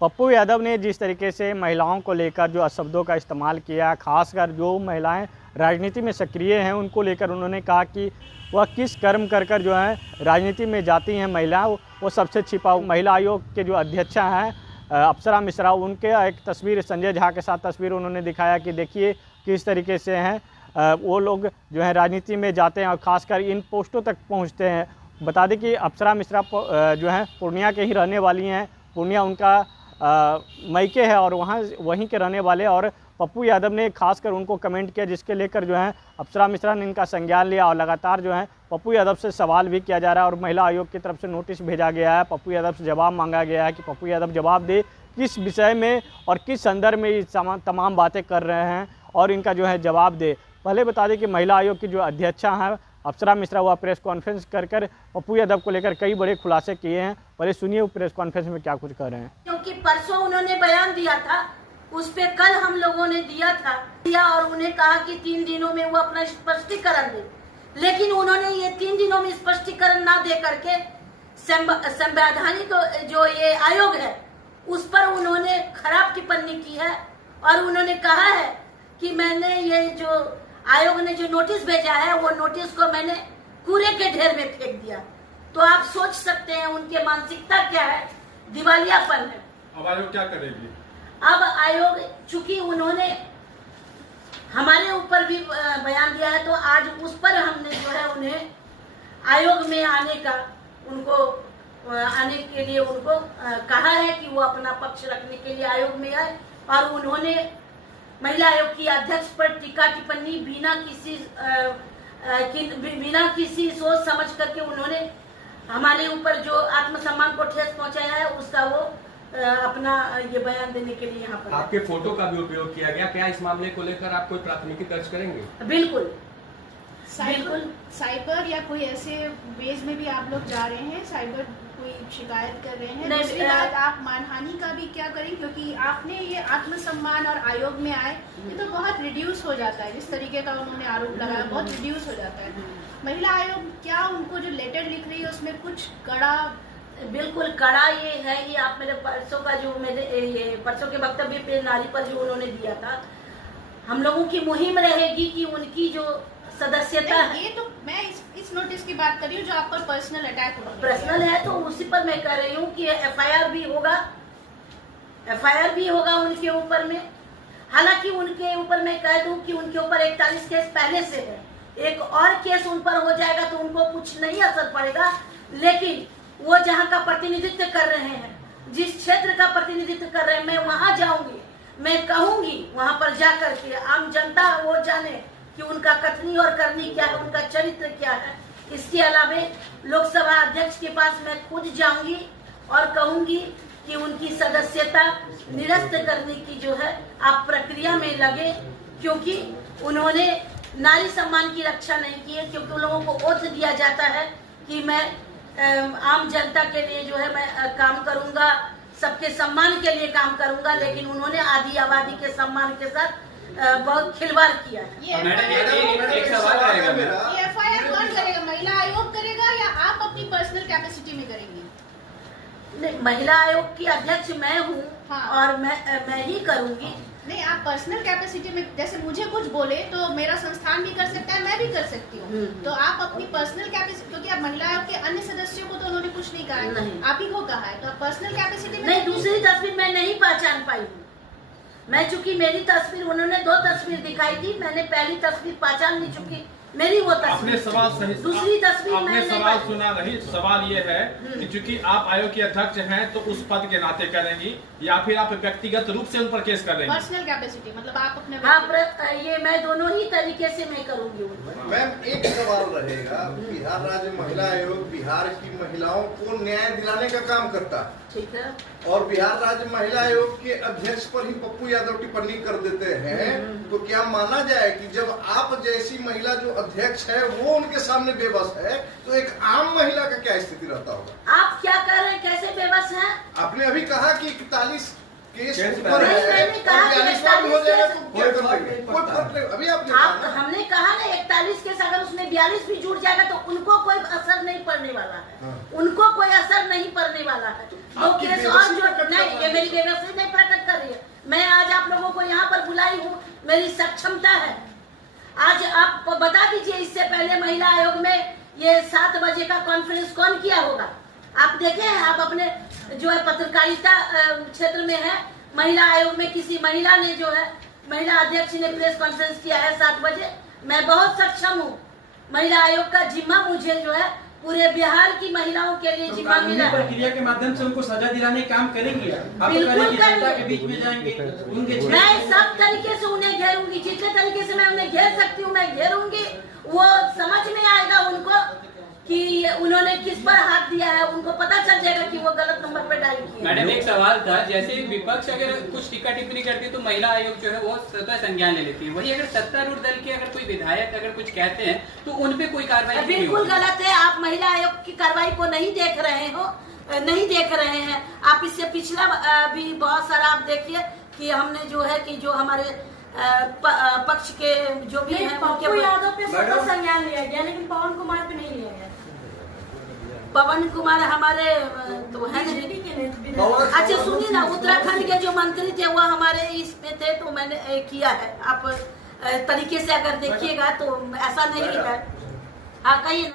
पप्पू यादव ने जिस तरीके से महिलाओं को लेकर जो शब्दों का इस्तेमाल किया, खासकर जो महिलाएं राजनीति में सक्रिय हैं उनको लेकर उन्होंने कहा कि वह किस कर्म कर कर जो है राजनीति में जाती हैं महिलाएं, वो सबसे छिपा। महिला आयोग के जो अध्यक्षा हैं अप्सरा मिश्रा, उनके एक तस्वीर संजय झा के साथ तस्वीर उन्होंने दिखाया कि देखिए किस तरीके से हैं वो लोग जो है राजनीति में जाते हैं और ख़ासकर इन पोस्टों तक पहुँचते हैं। बता दें कि अप्सरा मिश्रा जो है पूर्णिया के ही रहने वाली हैं। पूर्णिया उनका मैके है और वहीं के रहने वाले, और पप्पू यादव ने खासकर उनको कमेंट किया जिसके लेकर जो है अप्सरा मिश्रा ने इनका संज्ञान लिया और लगातार जो है पप्पू यादव से सवाल भी किया जा रहा है और महिला आयोग की तरफ से नोटिस भेजा गया है। पप्पू यादव से जवाब मांगा गया है कि पप्पू यादव जवाब दे किस विषय में और किस संदर्भ में ये तमाम बातें कर रहे हैं और इनका जो है जवाब दे। पहले बता दें कि महिला आयोग की जो अध्यक्षा हैं अप्सरा मिश्रा, हुआ प्रेस कॉन्फ्रेंस कर पप्पू यादव को लेकर कई बड़े खुलासे किए हैं। पहले सुनिए वो प्रेस कॉन्फ्रेंस में क्या कुछ कर रहे हैं। क्योंकि परसों उन्होंने बयान दिया था, उस पे कल हम लोगों ने दिया और उन्हें कहा कि 3 दिनों में वो अपना स्पष्टीकरण दे, लेकिन उन्होंने ये 3 दिनों में स्पष्टीकरण ना दे करके संवैधानिक जो ये आयोग है उस पर उन्होंने खराब टिप्पणी की है और उन्होंने कहा है कि मैंने ये जो आयोग ने जो नोटिस भेजा है वो नोटिस को मैंने कूड़े के ढेर में फेंक दिया। तो आप सोच सकते हैं उनके मानसिकता क्या है, दिवालियापन है। अब आयोग क्या करेगी? अब आयोग चूंकि उन्होंने हमारे ऊपर भी बयान दिया है तो आज उस पर हमने जो है उन्हें आयोग में आने के लिए उनको कहा है कि वो अपना पक्ष रखने के लिए आयोग में आए। और उन्होंने महिला आयोग की अध्यक्ष पर टीका टिप्पणी बिना किसी सोच समझ करके उन्होंने हमारे ऊपर जो आत्मसम्मान को ठेस पहुंचाया है उसका वो अपना ये बयान देने के लिए यहाँ पर आपके फोटो का भी उपयोग किया गया। क्या इस मामले को लेकर आप कोई प्राथमिकी दर्ज करेंगे? बिल्कुल साइबर या कोई ऐसे बेस में भी आप लोग जा रहे हैं, साइबर कोई शिकायत कर रहे हैं? दूसरी बात, आप मानहानि का भी क्या करें, क्योंकि आपने ये आत्मसम्मान और आयोग में आए ये तो बहुत रिड्यूस हो जाता है, जिस तरीके का उन्होंने आरोप लगाया बहुत रिड्यूस हो जाता है। महिला आयोग क्या उनको जो लेटर लिख रही है उसमें कुछ कड़ा? बिल्कुल कड़ा ये है। ये आप मेरे परसों का जो ये परसों के वक्तव्य पे नारी पर जो उन्होंने दिया था, हम लोगों की मुहिम रहेगी कि उनकी जो सदस्यता है, ये तो मैं इस नोटिस की बात कर रही हूँ जो आप पर पर्सनल अटैक हुआ। पर्सनल है तो उसी पर मैं कह रही हूँ कि एफआईआर भी होगा उनके ऊपर में। हालांकि उनके ऊपर मैं कह दूं कि उनके ऊपर 41 केस पहले से है, एक और केस उन पर हो जाएगा तो उनको कुछ नहीं असर पड़ेगा, लेकिन वो जहाँ का प्रतिनिधित्व कर रहे हैं, जिस क्षेत्र का प्रतिनिधित्व कर रहे हैं, मैं वहां जाऊंगी, मैं कहूंगी वहां पर जा करके आम जनता वो जाने कि उनका कथनी और करनी क्या है, उनका चरित्र क्या है। इसके अलावा लोकसभा अध्यक्ष के पास मैं खुद जाऊंगी और कहूंगी कि उनकी सदस्यता निरस्त करने की जो है आप प्रक्रिया में लगे, क्योंकि उन्होंने नारी सम्मान की रक्षा नहीं की है। क्योंकि उन लोगों को ओथ दिया जाता है कि मैं आम जनता के लिए जो है मैं काम करूंगा, सबके सम्मान के लिए काम करूंगा, लेकिन उन्होंने आदि आबादी के सम्मान के साथ बहुत खिलवाड़ किया है। एक सवाल रहेगा मेरा, ये एफआईआर कौन करेगा, महिला आयोग करेगा या आप अपनी पर्सनल कैपेसिटी में करेंगे? नहीं, महिला आयोग की अध्यक्ष मैं हूँ। हाँ। और मैं ही करूँगी। नहीं, आप पर्सनल कैपेसिटी में, जैसे मुझे कुछ बोले तो मेरा संस्थान भी कर सकता है, मैं भी कर सकती हूँ, तो आप अपनी पर्सनल कैपेसिटी, क्योंकि आप महिला आयोग के अन्य सदस्यों को तो उन्होंने कुछ नहीं कहा है, आप ही को कहा है, तो आप पर्सनल कैपेसिटी में। नहीं, दूसरी तस्वीर मैं नहीं पहचान पाई हूँ मैं, चूंकि मेरी तस्वीर उन्होंने 2 तस्वीर दिखाई थी, मैंने पहली तस्वीर पहचान नहीं, चुकी मेरी वो तस्वीर। आपने सवाल सही, दूसरी तस्वीर आपने सवाल सुना नहीं। सवाल ये है कि चूंकि आप आयोग के अध्यक्ष हैं तो उस पद के नाते करेंगी या फिर आप व्यक्तिगत रूप से उन पर केस कर रहे हैं? पर्सनल कैपेसिटी मतलब आप अपने ये मैं दोनों ही तरीके से मैं करूंगी उन पर। मैम, एक सवाल रहेगा, बिहार राज्य महिला आयोग बिहार की महिलाओं को न्याय दिलाने का काम करता है, ठीक है, और बिहार राज्य महिला आयोग के अध्यक्ष पर ही पप्पू यादव टिप्पणी कर देते हैं, तो क्या माना जाए कि जब आप जैसी महिला जो अध्यक्ष है वो उनके सामने बेबस है, तो एक आम महिला का क्या स्थिति रहता होगा? आप क्या कर रहे हैं, कैसे बेबस हैं? आपने अभी कहा कि 41 केस ऊपर है, मैंने कहा कि 41 हो जाएगा तो कोई फर्क नहीं। अभी आपने हमने कहा ना 41 केस, अगर उसमें 42 भी जुड़ जाएगा तो उनको कोई असर नहीं पड़ने वाला है, उनको कोई असर नहीं पड़ने वाला है। 2 केस और जो नहीं, ये मेरी मेरी बेबसी नहीं प्रकट कर रही है। मैं आज आप लोगों को यहाँ पर बुलाई हूँ, मेरी सक्षमता है। आज आप बता दीजिए, इससे पहले महिला आयोग में ये 7 बजे का कॉन्फ्रेंस कौन किया होगा? आप देखे हैं, आप अपने जो है पत्रकारिता क्षेत्र में है, महिला आयोग में किसी महिला ने जो है महिला अध्यक्ष ने प्रेस कॉन्फ्रेंस किया है 7 बजे? मैं बहुत सक्षम हूँ। महिला आयोग का जिम्मा मुझे जो है पूरे बिहार की महिलाओं के लिए जिम्मा मिला है। प्रक्रिया के माध्यम से उनको सजा दिलाने का काम करेंगी आप? बिल्कुल जनता के बीच में जाएंगे, उनके मैं सब तरीके से उन्हें घेरूंगी, जितने तरीके से मैं उन्हें घेर सकती हूँ मैं घेरूंगी। वो समझ में आएगा उनको कि उन्होंने किस पर हाथ दिया है, उनको पता चल जाएगा कि वो गलत नंबर पर डायल किया। मैडम एक सवाल था, जैसे विपक्ष अगर कुछ टीका टिप्पणी करती है तो महिला आयोग जो है वो स्वतः संज्ञान ले लेती है, वही अगर सत्तारूढ़ दल के अगर कोई विधायक अगर कुछ कहते हैं तो उन पे कोई कार्रवाई बिल्कुल गलत है। आप महिला आयोग की कार्रवाई को नहीं देख रहे हो, नहीं देख रहे हैं आप। इससे पिछला भी बहुत सारा आप देखिए कि हमने जो है कि जो हमारे पक्ष के जो भी है पप्पू यादव पे स्वतः संज्ञान लिया गया, लेकिन पवन कुमार पे नहीं लिया गया। पवन कुमार हमारे तो है नहीं। अच्छा सुनिए ना, उत्तराखंड के जो मंत्री थे वो हमारे इसमें थे, तो मैंने किया है। आप तरीके से अगर देखिएगा तो ऐसा नहीं है। हाँ कहिए ना।